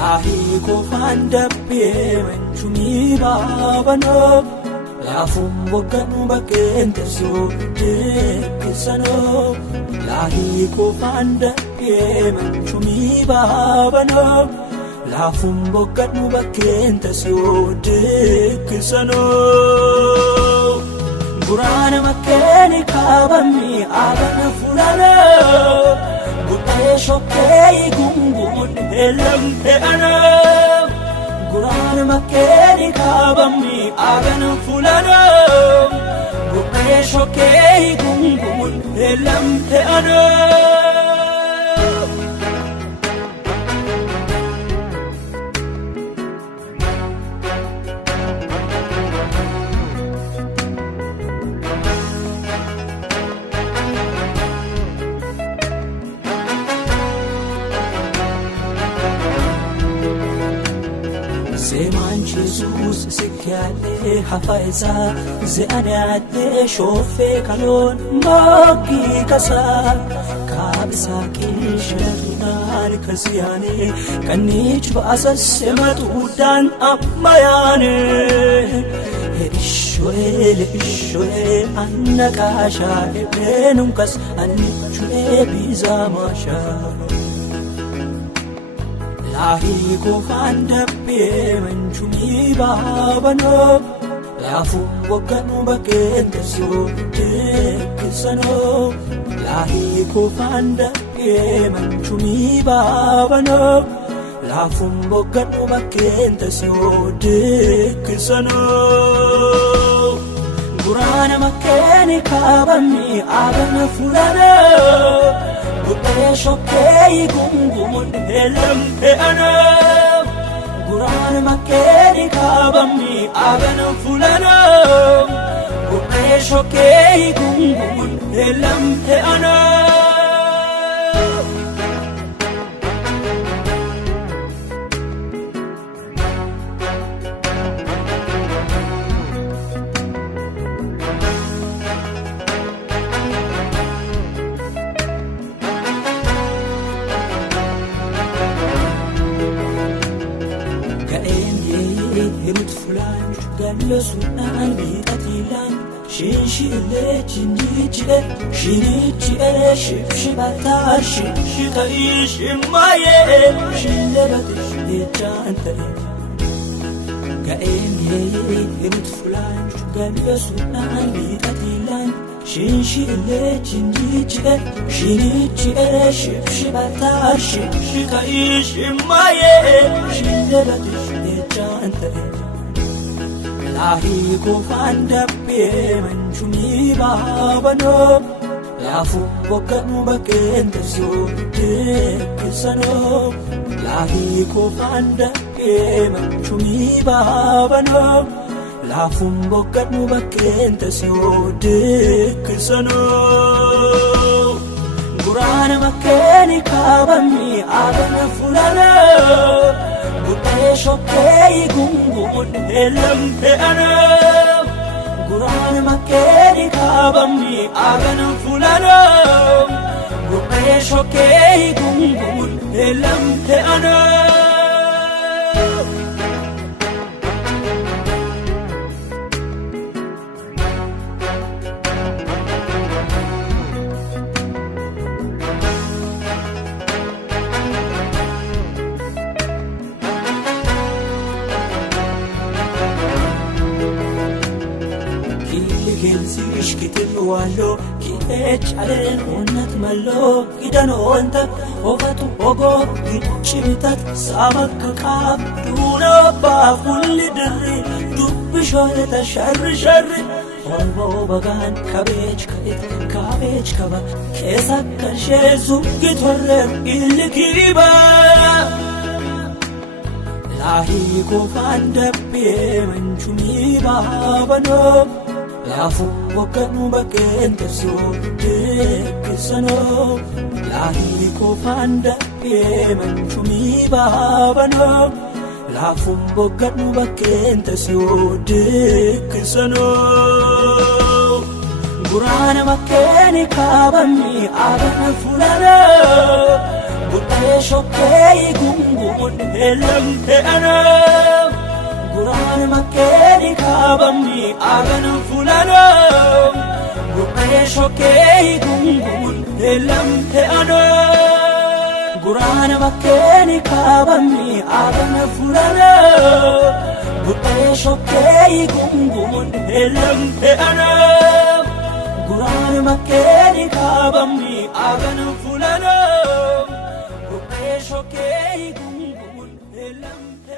lahi ko fandabe manchumi babano lafum bokan bakente so kisano lahi ko fandabe manchumi babano lafum bokan bakente so kisano Burana makeni kabami agana fulana Gutae shokkei gungun helam ana Burana makeni kabami agana fulana Gutae shokkei gungun helam ana زمان Jesus سكالي حفايزا زأني شوفي كالون باقي كسا كابسا كيشتنار كزياني كنيج بأسا سمت ودان أمياني إشوي أنك عشاء بينمكس أنك بيزا ماشا lahi ko fandabe manchumi babano lafum bokan bakente so kisano lahi ko fandabe manchumi babano lafum bokan bakente so kisano Burana makeni kabami agana fulana Gutae shokkei gungun helam ana Burana makeni kabami agana fulana Gutae shokkei gungun helam ana Hirut fulan gallo sunan biqatilan shishile chindiche shiniche shibata shika ishimaye shilebatish echante gaen hirut fulan gallo sunan biqatilan shishile chindiche shiniche shibata shika ishimaye shilebatish lahi ko fandabe manchumi babano lafu bokan bakente so kisano lahi ko fandabe manchumi babano lafu bokan bakente so kisano Burana makeni kabami agana fulana Gutae shokkei gungun helam ana Burana makeni kabami agana fulana Gutae shokkei gungun helam ana كنسيش كتلوالو كيتش علين ونت ملو كدانو انت وغتو وغو كتشمتت سامك كاب دونا بافل دري دب شوية شر شر والبو بغان كابيج كبا كيسك كرشي زوكي تورر اللي كيبا lahi ko fandabe manchumi babano lafu bokan bakente so kisano lahi ko fandabe manchumi babano lafu bokan bakente so kisano Burana makeni kabami agana fulana shokkee gunguun heelamte ana guraan makkeeni kaabamni agana fulana shokkee gunguun heelamte ana guraan makkeeni kaabamni agana fulana shokkee gunguun heelamte ana guraan makkeeni kaabamni agana fulana shokkee gunguun heelamte